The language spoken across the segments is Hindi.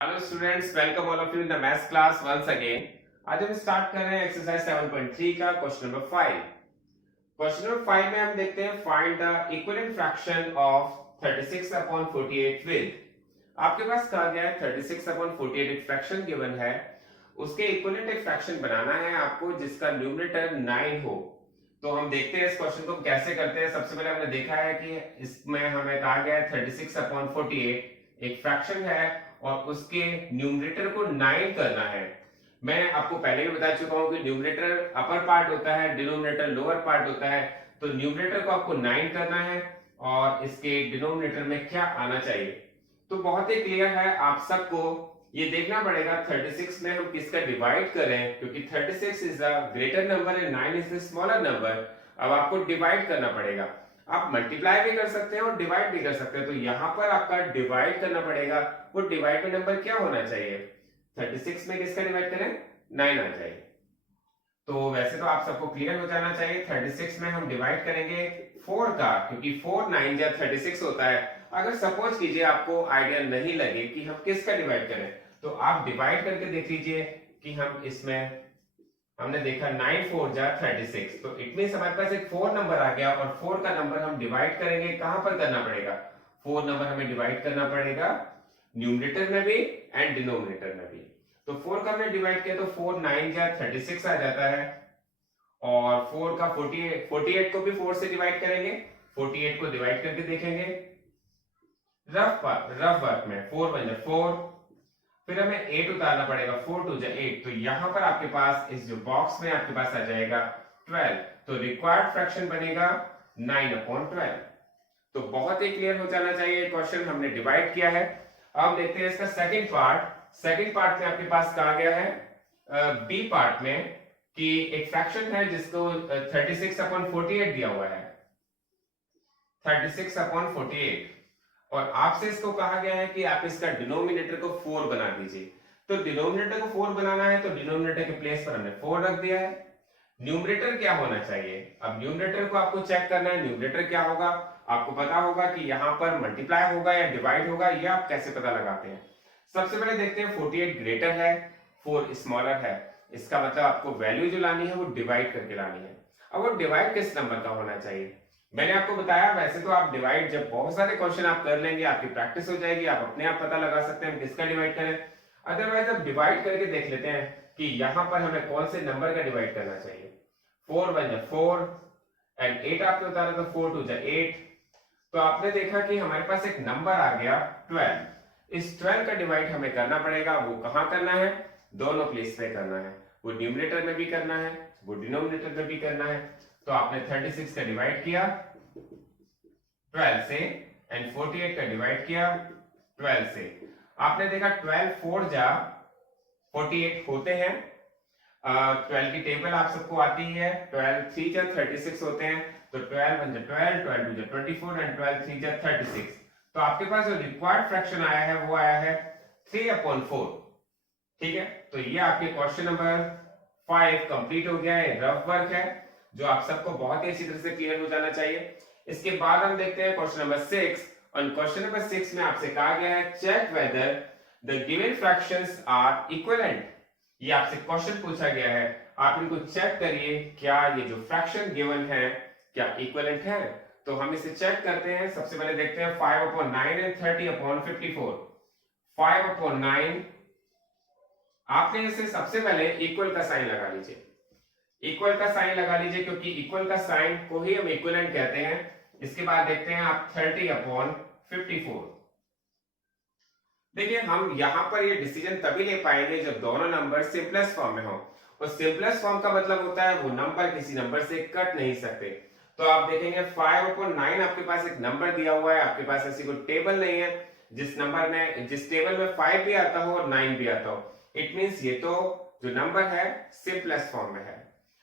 Hello students, welcome all of you in the maths class once again. आज हम स्टार्ट कर रहे हैं एक्सरसाइज 7.3 का क्वेश्चन नंबर 5। क्वेश्चन नंबर 5 में हम देखते हैं find the equivalent fraction of 36 upon 48 with. आपके पास कहा गया है 36 अपॉन 48 एक फ्रैक्शन गिवन है, उसके इक्विवेलेंट एक फ्रैक्शन बनाना है आपको जिसका न्यूमरेटर 9 हो। तो हम देखते हैं इस क्वेश्चन को कैसे करते हैं। सबसे पहले हमने देखा है कि इसमें हमें कहा गया है 36 अपॉन 48 एक फ्रैक्शन है और उसके न्यूमरेटर को 9 करना है। मैं आपको पहले भी बता चुका हूं कि न्यूमरेटर अपर पार्ट होता है, डिनोमिनेटर लोअर पार्ट होता है। तो न्यूमरेटर को आपको 9 करना है और इसके डिनोमिनेटर में क्या आना चाहिए। तो बहुत ही क्लियर है, आप सबको ये देखना पड़ेगा 36 में हम किसका डिवाइड करें, क्योंकि 36 is the greater number and 9 is the smaller number. अब आपको डिवाइड करना पड़ेगा। आप मल्टीप्लाई भी कर सकते हैं और डिवाइड भी कर सकते हैं। तो यहां पर आपका डिवाइड करना पड़ेगा। वो डिवाइड में नंबर क्या होना चाहिए? 36 में किसका डिवाइड करें? 9 आ जाए। तो वैसे तो आप सबको क्लियर हो जाना चाहिए। 36 में हम डिवाइड करेंगे 4 का, क्योंकि 4 9 या 36 होता है। अगर सपोज कीजिए आपको आइडिया नहीं लगे कि हम किसका डिवाइड करें, तो आप डिवाइड करके देख लीजिए कि हम इसमें हमने देखा 9 4 जा 36, तो इट मींस हमारे पास एक 4 नंबर आ गया और 4 का नंबर हम डिवाइड करेंगे। कहां पर करना पड़ेगा? 4 नंबर हमें डिवाइड करना पड़ेगा न्यूमरेटर में भी एंड डिनोमिनेटर में भी। तो 4 का हमने डिवाइड किया तो 4 9 जा 36 आ जाता है और 4 का 48 को भी 4 से डिवाइड करेंगे। 48 को डिवाइड करके देखेंगे रफ वर्क में 4 1 जा 4, फिर हमें 8 उतारना पड़ेगा। 4 2 जा 8, तो यहां पर आपके पास इस जो बॉक्स में आपके पास आ जाएगा 12। तो रिक्वायर्ड फ्रैक्शन बनेगा 9 अपॉन 12। तो बहुत ही क्लियर हो जाना चाहिए। क्वेश्चन हमने डिवाइड किया है। अब देखते हैं इसका सेकंड पार्ट। सेकंड पार्ट में आपके पास कहा गया है बी पार्ट में कि एक फ्रैक्शन है जिसको 36 अपॉन 48 दिया हुआ है। 36 अपॉन 48 और आपसे इसको कहा गया है कि आप इसका डिनोमिनेटर को 4 बना दीजिए। तो डिनोमिनेटर को 4 बनाना है तो डिनोमिनेटर के प्लेस पर हमने 4 रख दिया है। न्यूमरेटर क्या होना चाहिए? अब न्यूमरेटर को आपको चेक करना है। न्यूमरेटर क्या होगा? आपको पता होगा कि यहां पर मल्टीप्लाई होगा या डिवाइड होगा। ये आप कैसे पता लगाते हैं? सबसे पहले देखते हैं 48 ग्रेटर है, 4 स्मॉलर है। इसका मतलब आपको वैल्यू जो लानी है वो डिवाइड करके लानी है। अब वो डिवाइड किस नंबर का होना चाहिए? मैंने आपको बताया, वैसे तो आप डिवाइड जब बहुत सारे क्वेश्चन आप कर लेंगे, आपकी प्रैक्टिस हो जाएगी, आप अपने आप पता लगा सकते हैं किसका डिवाइड करें। अदरवाइज अब डिवाइड करके देख लेते हैं कि यहां पर हमें कौन से नंबर का डिवाइड करना चाहिए। 4 1 जा 4 एंड 8 आपने उतारा तो 4 2 जा 8। तो आपने देखा कि हमारे पास एक नंबर आ गया 12। इस 12 का डिवाइड हमें करना पड़ेगा। वो कहां करना है? दोनों प्लेस पे करना है। वो न्यूमरेटर में भी करना है, वो डिनोमिनेटर में भी करना है। तो आपने 36 का डिवाइड किया 12 से एंड 48 का डिवाइड किया 12 से। आपने देखा 12 4 जा 48 होते हैं। 12 की टेबल आप सबको आती है। 12 3 जा 36 होते हैं। तो 12 1 जा 12, 12 2 जा 24 एंड 12 3 जा 36। तो आपके पास जो रिक्वायर्ड फ्रैक्शन आया है वो आया है 3 अपॉन 4। ठीक है, तो ये आपके क्वेश्चन नंबर 5 कंप्लीट हो गया है। रफ वर्क है जो आप सबको बहुत ही अच्छी तरह से क्लियर हो जाना चाहिए। इसके बाद हम देखते हैं क्वेश्चन नंबर 6। और क्वेश्चन नंबर 6 में आपसे कहा गया है check whether the given fractions are equivalent. ये आपसे क्वेश्चन पूछा गया है, आप इनको चेक करिए क्या ये जो फ्रैक्शन गिवन है क्या इक्विवेलेंट है। तो हम इसे चेक करते हैं। सबसे पहले देखते हैं 5 अपॉन 9 एंड 30 अपॉन 54। 5 अपॉन 9, आपने इसे सबसे पहले इक्वल का साइन लगा लीजिए। इक्वल का साइन लगा लीजिए क्योंकि इक्वल का साइन को ही हम इक्विवेलेंट कहते हैं। इसके बाद देखते हैं आप 30 अपॉन 54। देखिए, हम यहां पर ये डिसीजन तभी ले पाएंगे जब दोनों नंबर सिंपलेस्ट फॉर्म में हो। और सिंपलेस्ट फॉर्म का मतलब होता है वो नंबर किसी नंबर से कट नहीं सकते। तो आप देखेंगे 5 अपॉन 9 आपके पास एक नंबर दिया हुआ है। आपके पास ऐसी कोई टेबल नहीं है जिस नंबर में जिस टेबल में 5 भी आता हो और 9 भी आता हो। इट मींस ये तो जो नंबर है सिंपलेस्ट फॉर्म में है।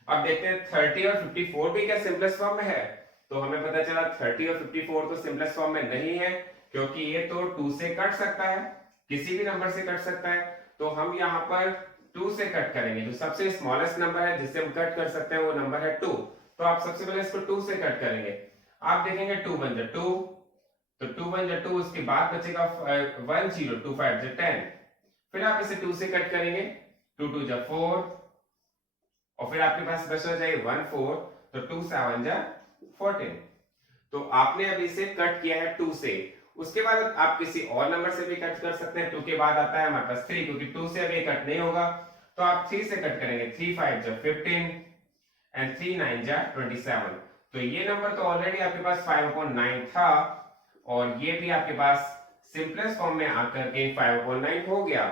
अब देखते हैं 30 और 54 भी क्या सिंपलेस्ट फॉर्म में है? तो हमें पता चला 30 और 54 तो सिंपलेस्ट फॉर्म में नहीं है, क्योंकि ये तो 2 से कट सकता है, किसी भी नंबर से कट सकता है। तो हम यहाँ पर 2 से कट करेंगे। जो सबसे स्मॉलेस्ट नंबर है जिससे हम कट कर सकते हैं वो नंबर है 2। तो आप सबसे पहले इसको 2 से कट करेंगे। आप देखेंगे 2 1 जा 2, तो 2 1 जा 2, उसके बाद बचेगा 1 0 2 5 जा 10। फिर आप इसे 2 से कट करेंगे, 2 2 जा 4, और फिर आपके पास बचना चाहिए 1 4, तो 2 7 जा 14। तो आपने अब इसे कट किया है 2 से, उसके बाद आप किसी और नंबर से भी कट कर सकते हैं। 2 के बाद आता है हमारे पास 3, क्योंकि 2 से अभी कट नहीं होगा, तो आप 3 से कट करेंगे, 3 5 जा 15 एंड 3 9 जा 27। तो ये नंबर तो ऑलरेडी आपके पास 5/9 था, और ये भी आपके पास सिंपलेस्ट फॉर्म में आकर के 5/9 हो गया।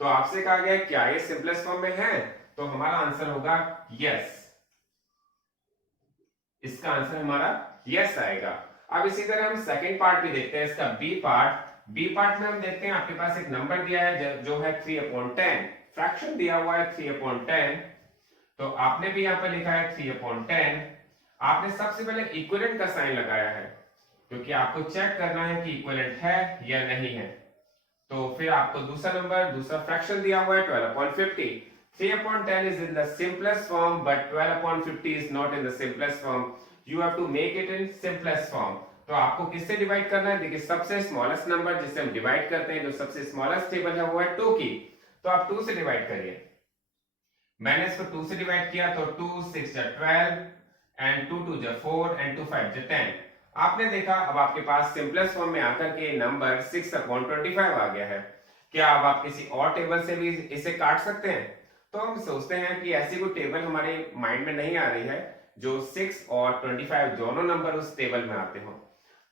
तो आपसे कहा गया क्या ये सिंपलेस्ट फॉर्म में है, तो हमारा आंसर होगा यस। इसका आंसर हमारा यस आएगा। अब इसी तरह हम सेकंड पार्ट भी देखते हैं, इसका बी पार्ट। बी पार्ट में हम देखते हैं आपके पास एक नंबर दिया है जो है 3/10, फ्रैक्शन दिया हुआ है 3/10। तो आपने भी यहां पर लिखा है 3/10। आपने सबसे पहले इक्विवेलेंट का साइन लगाया है, क्योंकि आपको चेक करना है कि इक्विवेलेंट है या नहीं है। तो फिर आपको दूसरा नंबर, दूसरा फ्रैक्शन दिया हुआ है 12/50। 3/10 is in the simplest form, but 12/50 is not in the simplest form. You have to make it in simplest form. तो आपको किससे डिवाइड करना है? देखिए, सबसे स्मॉलेस्ट नंबर जिसे हम डिवाइड करते हैं, जो सबसे स्मॉलेस्ट टेबल है वो है 2 की, तो आप 2 से डिवाइड करिए। मैंने इसको 2 से डिवाइड किया, तो 2 6 जा 12 एंड 2 2 जा 4 एंड 2 5 जा 10। आपने देखा अब आपके पास सिंपलेस्ट फॉर्म में आकर के नंबर 6/25 आ गया है। क्या अब आप किसी और टेबल से भी इसे काट सकते हैं? तो हम सोचते हैं कि ऐसी कोई टेबल हमारे माइंड में नहीं आ रही है जो 6 और 25 दोनों नंबर उस टेबल में आते हो।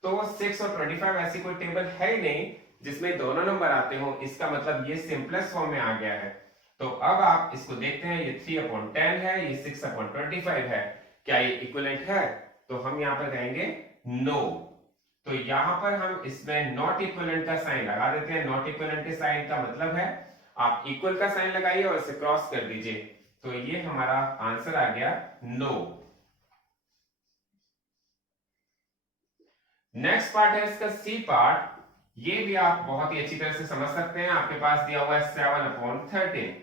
तो 6 और 25 ऐसी कोई टेबल है ही नहीं जिसमें दोनों नंबर आते हो। इसका मतलब ये सिंपलेस्ट फॉर्म में आ गया है। तो अब आप इसको देखते हैं, ये 3/10 है, ये 6/25 है, क्या ये इक्विवेलेंट है? तो हम यहाँ पर कहेंगे नो। तो यहां पर हम इसमें नॉट इक्विवेलेंट का साइन लगा देते हैं। नॉट इक्विवेलेंट के साइन का मतलब है आप इक्वल का साइन लगाइए और इसे क्रॉस कर दीजिए। तो ये हमारा आंसर आ गया नो। नेक्स्ट पार्ट है इसका सी पार्ट। ये भी आप बहुत ही अच्छी तरह से समझ सकते हैं। आपके पास दिया हुआ है 7/13,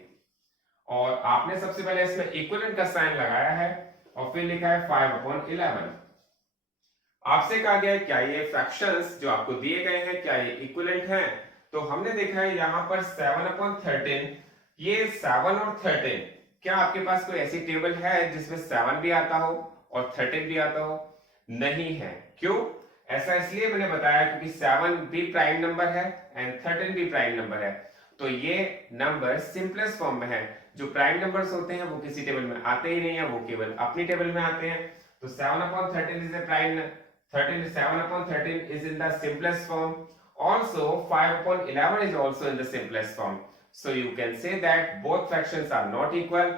और आपने सबसे पहले इसमें इक्विवेलेंट का साइन लगाया है और फिर लिखा है 5/11। आपसे कहा गया है क्या ये फ्रैक्शंस जो आपको दिए गए हैं क्या ये इक्विवेलेंट हैं? तो हमने देखा है यहां पर 7/13, ये 7 और 13, क्या आपके पास कोई ऐसी टेबल है जिसमें 7 भी आता हो और 13 भी आता हो? नहीं है। क्यों? ऐसा इसलिए मैंने बताया क्योंकि 7 भी प्राइम नंबर है एंड 13 भी प्राइम नंबर है। तो ये नंबर सिंपलेस्ट फॉर्म में है। जो प्राइम नंबर्स होते हैं वो किसी टेबल में आते ही नहीं है, वो केवल अपनी टेबल में आते हैं। तो 7/13 is a prime 7/13 is in the simplest form. Also 5/11 is also in the simplest form. So you can say that both fractions are not equal,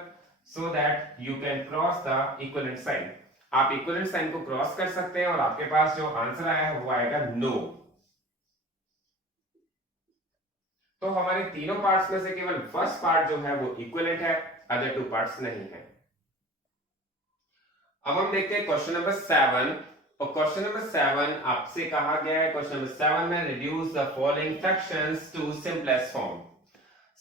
so that you can cross the equivalent sign. आप equivalent sign को क्रॉस कर सकते हैं और आपके पास जो आंसर आया है वो आएगा नो। तो हमारे तीनों पार्ट्स में से केवल फर्स्ट पार्ट जो है वो इक्विवेलेंट है, अदर 2 पार्ट्स नहीं है। अब हम देखते हैं क्वेश्चन नंबर 7। और क्वेश्चन नंबर 7 आपसे कहा गया है, क्वेश्चन नंबर 7 में reduce the following fractions to simplest form.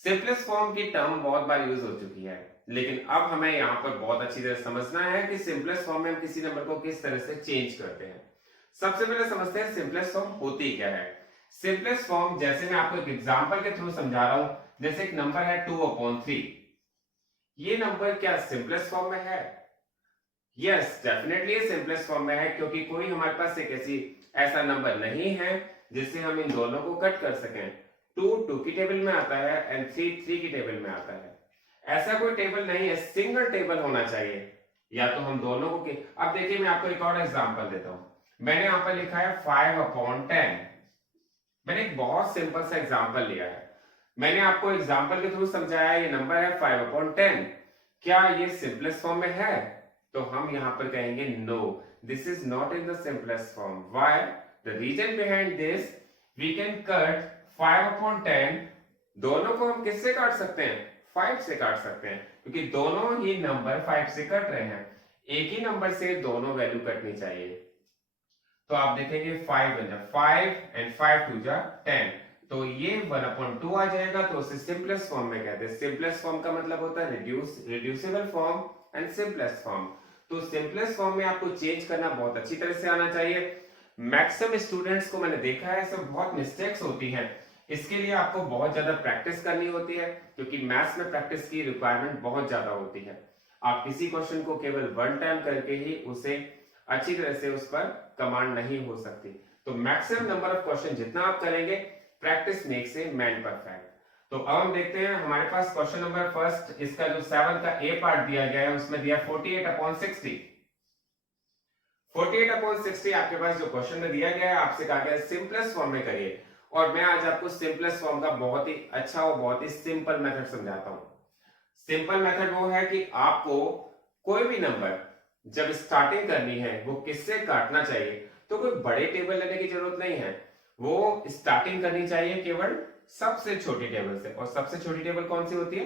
Simplest form की टर्म बहुत बार यूज हो चुकी है, लेकिन अब हमें यहाँ पर बहुत अच्छी तरह समझना है कि सिंपलेस्ट फॉर्म में हम किसी नंबर को किस तरह से चेंज करते हैं। सबसे पहले समझते हैं सिंपलेस्ट फॉर्म होती क्या है। सिंपलेस्ट फॉर्म जैसे मैं आपको एक एग्जांपल के थ्रू समझा रहा हूं, जैसे एक नंबर है 2/3। ये नंबर क्या सिंपलेस्ट फॉर्म में है? यस, डेफिनेटली सिंपलेस्ट फॉर्म में है, क्योंकि कोई हमारे पास एक ऐसा नंबर नहीं है जिससे हम इन दोनों को कट कर सकें। 2 की टेबल में आता है एंड 3 की टेबल में आता है। ऐसा कोई टेबल नहीं है, सिंगल टेबल होना चाहिए, या तो हम दोनों को अब देखिए मैं आपको एक और एग्जांपल देता हूं। मैंने यहां पर लिखा है 5/10। मैंने एक बहुत सिंपल सा एग्जांपल लिया है। मैंने आपको एग्जांपल के थ्रू समझाया ये नंबर है 5/10। क्या ये सिंपलेस्ट फॉर्म में है? तो हम यहां पर कहेंगे no, this is not in the simplest form. Why? The reason behind this, we can cut 5/10। दोनों को हम किससे काट सकते हैं? 5 से काट सकते हैं, क्योंकि दोनों ही नंबर 5 से कट रहे हैं। एक ही नंबर से दोनों वैल्यू कटनी चाहिए। तो आप देखेंगे 5 1 5 एंड 5 2 10, तो ये 1/2 आ जाएगा। तो उसे सिंपलेस्ट फॉर्म में कहते हैं। सिंपलेस्ट फॉर्म का मतलब होता है reducible form and simplest form. तो सिंपलेस्ट फॉर्म में आपको चेंज करना बहुत अच्छी तरह से आना चाहिए। मैक्सिमम स्टूडेंट्स को मैंने देखा है, सब बहुत मिस्टेक्स होती हैं। इसके लिए आपको बहुत ज्यादा प्रैक्टिस करनी होती है, क्योंकि मैथ्स में प्रैक्टिस की रिक्वायरमेंट बहुत ज्यादा होती है। आप किसी क्वेश्चन को केवल वन टाइम करके ही उसे अच्छी तरह से उस पर कमांड नहीं हो सकती। तो मैक्सिमम नंबर ऑफ क्वेश्चन जितना आप करेंगे, practice makes a man perfect. तो अब हम देखते हैं हमारे पास क्वेश्चन नंबर फर्स्ट, इसका जो 7 का ए पार्ट दिया गया है उसमें दिया 48/60। 48/60 आपके पास जो क्वेश्चन में दिया गया है, आपसे कहा गया है सिंपलेस्ट फॉर्म में करिए। और मैं आज आपको सिंपलेस्ट फॉर्म का बहुत ही अच्छा और बहुत ही सिंपल मेथड समझाता हूं। सिंपल मेथड वो है कि आपको कोई भी नंबर जब स्टार्टिंग करनी है वो किससे काटना चाहिए, तो कोई बड़े टेबल लेने की जरूरत नहीं है, वो स्टार्टिंग करनी चाहिए केवल सबसे छोटी टेबल से। और सबसे छोटी टेबल कौन सी होती है?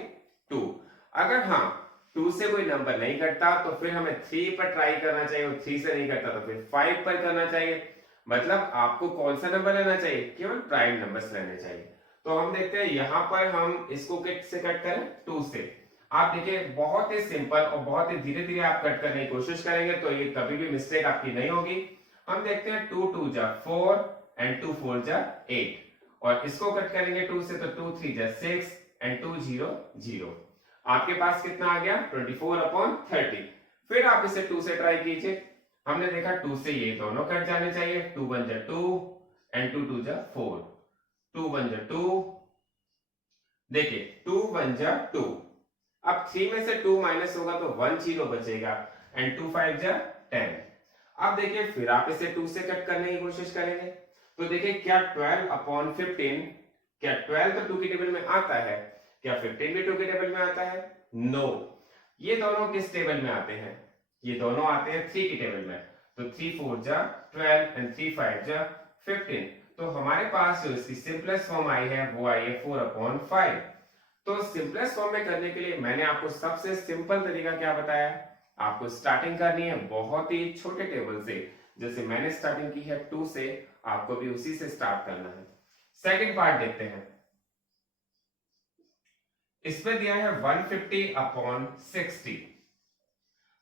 2। अगर हाँ 2 से कोई नंबर नहीं कटता तो फिर हमें 3 पर ट्राई करना चाहिए, और 3 से नहीं कटता तो फिर 5 पर करना चाहिए। मतलब आपको कौन सा नंबर लेना चाहिए? केवल प्राइम नंबर्स लेने चाहिए। तो हम देखते हैं यहां पर हम इसको किससे कट करें? 2 से। आप देखिए बहुत ही सिंपल और बहुत ही धीरे धीरे आप कट करने की कोशिश करेंगे तो ये कभी भी मिस्टेक आपकी नहीं होगी। हम देखते हैं 2 2 जा 4 एंड 2 4 जा 8, और इसको कट करेंगे 2 से तो 2 3 जा 6 एंड 2 0 0। आपके पास कितना आ गया? 24/30। फिर आप इसे 2 से ट्राई कीजिए। हमने देखा 2 से ये दोनों कट जाने चाहिए, 2 1 जा 2 एंड 2 2 जा 4, 2 1 जा 2, देखिए 2 1 जा 2। अब 3 में से 2 माइनस होगा तो 1 0 बचेगा एंड 2 5 जा 10। अब देखिए फिर आप इसे 2 से कट करने की कोशिश करेंगे तो देखिए क्या 12/15, क्या 12 तो 2 की टेबल में आता है, क्या 15 भी 2 की टेबल में आता है? नो। ये दोनों किस टेबल में आते हैं? ये दोनों आते हैं 3 की टेबल में। तो 3 4 जा 12 एंड 3 5 जा 15। तो हमारे पास जो इसकी सिंपलेस्ट फॉर्म आई है वो आई है 4/5। तो सिंपलेस्ट फॉर्म में करने के लिए मैंने आपको सबसे सिंपल तरीका क्या बताया? आपको स्टार्टिंग करनी है बहुत ही छोटे टेबल से, जैसे मैंने स्टार्टिंग की है 2 से, आपको भी उसी से स्टार्ट करना है। सेकंड पार्ट देखते हैं। इसमें दिया है 150/60।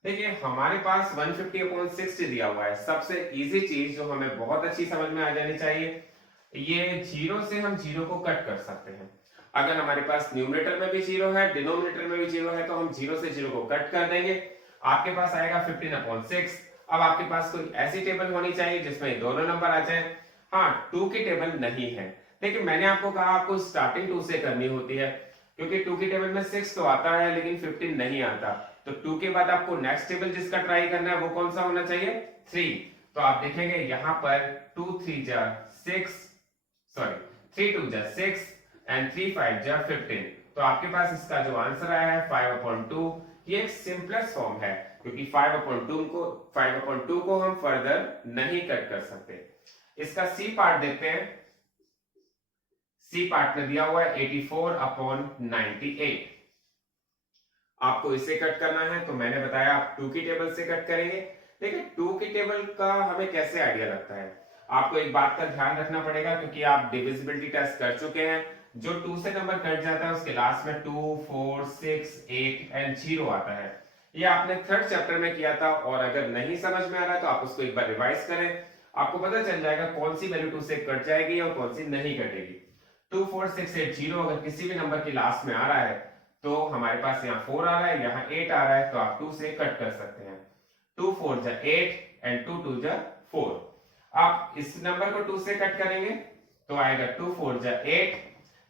देखिए हमारे पास 150/60 दिया हुआ है। सबसे इजी चीज जो हमें बहुत अच्छी समझ में आ जानी चाहिए, ये जीरो से हम जीरो को कट कर सकते हैं। अगर हमारे पास न्यूमरेटर में भी जीरो है, डिनोमिनेटर में भी जीरो है, तो हम जीरो से जीरो को कट कर देंगे। आपके पास आएगा 15/6। अब आपके पास कोई ऐसी टेबल होनी चाहिए जिसमें दोनों नंबर आ जाए। हाँ 2 की टेबल नहीं है। देखिए मैंने आपको कहा आपको स्टार्टिंग 2 से करनी होती है, क्योंकि 2 की टेबल में 6 तो आता है लेकिन 15 नहीं आता। तो 2 के बाद आपको नेक्स्ट टेबल जिसका ट्राई करना है वो कौन सा होना चाहिए? 3। तो आप देखेंगे यहां पर 2 3 जा 6, सॉरी 3 2 जा 6 एंड 3 5 जा 15। तो आपके पास इसका जो आंसर आया है 5/2। ये एक सिंपलेस्ट फॉर्म है, क्योंकि 5/2 को हम फर्दर नहीं कट कर सकते। इसका सी पार्ट देखते हैं। सी पार्ट में दिया हुआ है 84/98। आपको इसे कट करना है, तो मैंने बताया आप 2 की टेबल से कट करेंगे। देखिए 2 की टेबल का हमें कैसे आइडिया लगता है, आपको एक बात का ध्यान रखना पड़ेगा, क्योंकि आप डिविजिबिलिटी टेस्ट कर चुके हैं। जो 2 से नंबर कट जाता है उसके लास्ट में 2 4 6 8 एंड 0 आता है। ये आपने थर्ड चैप्टर में किया था, और अगर नहीं समझ में आ रहा है तो आप उसको एक बार रिवाइज करें। आपको पता चल जाएगा कौन सी वैल्यू 2 से कट जाएगी और कौन सी नहीं कटेगी। 2 4 6 8 0 अगर किसी भी नंबर के लास्ट में आ रहा है तो हमारे पास यहाँ 4 आ रहा है, यहाँ 8 आ रहा है, तो आप 2 से कट कर सकते हैं। 2 4 जा 8 एंड 2 2 जा 4। आप इस नंबर को 2 से कट करेंगे तो आएगा 2 4 जा 8।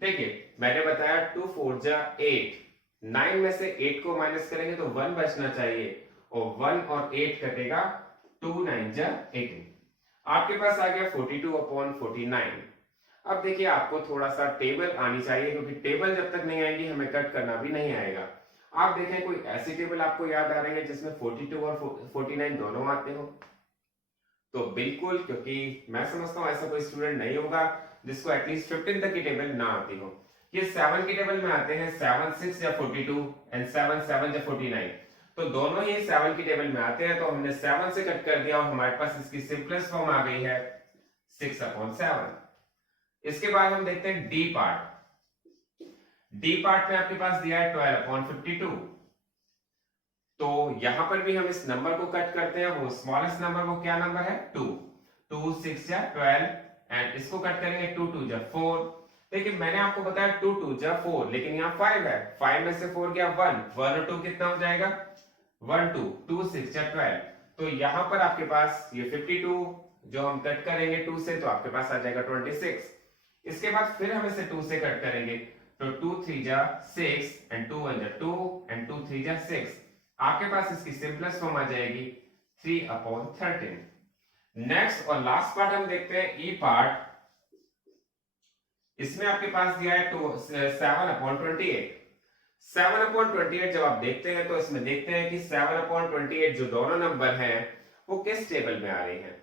देखिए मैंने बताया 2 4 जा 8, 9 में से 8 को माइनस करेंगे तो 1 बचना चाहिए, और 1 और 8 कटेगा, 2 9 जा 18। आपके पास आ गया 42/49। अब देखिए आपको थोड़ा सा टेबल आनी चाहिए, क्योंकि टेबल जब तक नहीं आएगी हमें कट करना भी नहीं आएगा। आप देखें कोई ऐसी टेबल आपको याद आ रही है जिसमें 42 और 49 दोनों आते हो? तो बिल्कुल, क्योंकि मैं समझता हूं ऐसा कोई स्टूडेंट नहीं होगा जिसको एटलीस्ट 15 तक की टेबल ना आती हो। ये 7 की टेबल में आते हैं, 7 6 या 42 एंड 7 7 या 49। तो दोनों ही 7 की टेबल में आते हैं, तो हमने 7 से कट कर दिया और हमारे पास इसकी सिंपलेस्ट फॉर्म आ गई है 6/7। इसके बाद हम देखते हैं डी पार्ट। डी पार्ट में आपके पास दिया है 12/52। तो यहां पर भी हम इस नंबर को कट करते हैं। वो स्मॉलेस्ट नंबर वो क्या नंबर है? 2 2 6 या 12 एंड इसको कट करेंगे 2 2 जा 4 देखिए मैंने आपको बताया 2 2 जा 4, लेकिन यहाँ 5 है, 5 में से 4 गया 1, 1 और 2 कितना हो जाएगा 1 2, 2 6 जा 12। तो यहाँ पर आपके पास ये 52 जो हम कट करेंगे 2 से तो आपके पास आ जाएगा 26। इसके बाद फिर हम इसे 2 से कट करेंगे तो 2 3 जा 6 एंड 2 1 जा 2 एंड 2 3 जा 6। आपके पास इसकी सिंपलेस्ट फॉर्म आ जाएगी 3/13। नेक्स्ट और लास्ट पार्ट हम देखते हैं ई पार्ट। इसमें आपके पास दिया है 7/28। 7/28 जब आप देखते हैं तो इसमें देखते हैं कि 7/28 जो दोनों नंबर हैं वो किस टेबल में आ रहे हैं।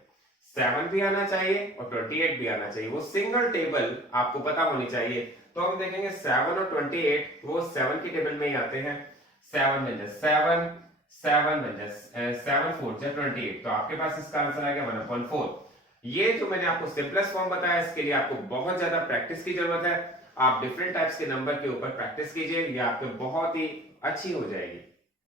7 भी आना चाहिए और 28 भी आना चाहिए, वो सिंगल टेबल आपको पता होनी चाहिए। तो हम देखेंगे 7 और 28 वो 7 की टेबल में ही आते हैं। 7 में 7, 7 में 7 4 जा 28, तो आपके पास इसका आंसर आ गया 1/4। ये जो मैंने आपको सिंपलेस्ट फॉर्म बताया इसके लिए आपको बहुत ज्यादा प्रैक्टिस की जरूरत है। आप डिफरेंट टाइप्स के नंबर के ऊपर प्रैक्टिस कीजिए, ये आपके बहुत ही अच्छी हो जाएगी।